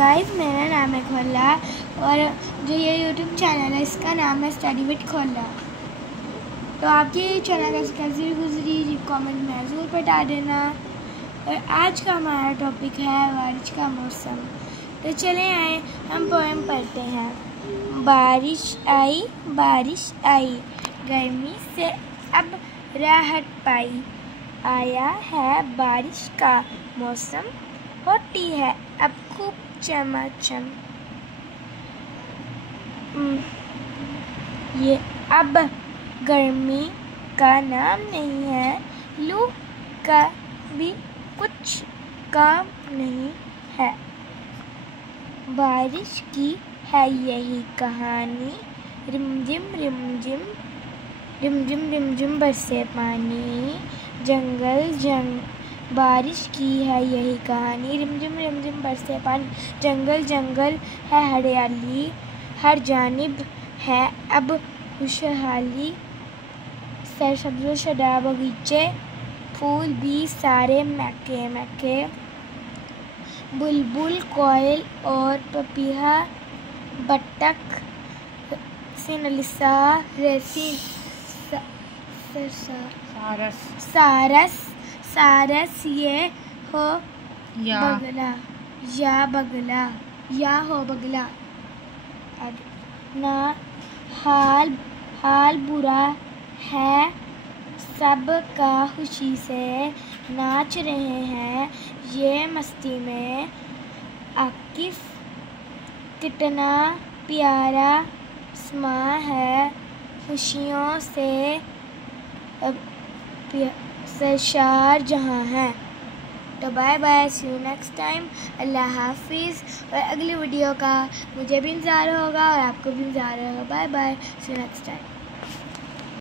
Guys, मेरा नाम है खोला और जो ये यूट्यूब चैनल है इसका नाम है स्टडी विद खोला। तो आपकी चैनल कैसी गुजरी कमेंट में ज़रूर बता देना। और आज का हमारा टॉपिक है बारिश का मौसम। तो चले आए हम पोएम पढ़ते हैं। बारिश आई गर्मी से अब राहत पाई, आया है बारिश का मौसम, होती है अब खूब चमाचम। ये अब गर्मी का नाम नहीं है, लू का भी कुछ काम नहीं है। बारिश की है यही कहानी, रिमझिम रिमझिम रिमझिम रिमझिम बरसे पानी। बारिश की है यही कहानी, रिमझिम रिमझिम बरसे पानी। जंगल जंगल है हरियाली, हर जानिब है अब खुशहाली। सरसब्ज़ शदा बगीचे, फूल भी सारे महके महके। बुलबुल कोयल और पपीहा, बत्तख सिनलिसा रेसी सारस ये हो बगला या हो बगला। ना हाल बुरा है सबका, खुशी से नाच रहे हैं ये मस्ती में। आकिफ कितना प्यारा समा है, खुशियों से सरशार जहाँ है। तो bye bye, see you next time, अल्लाह हाफिज़। और अगली वीडियो का मुझे भी इंतज़ार होगा और आपको भी इंतज़ार होगा। Bye bye, see you next time.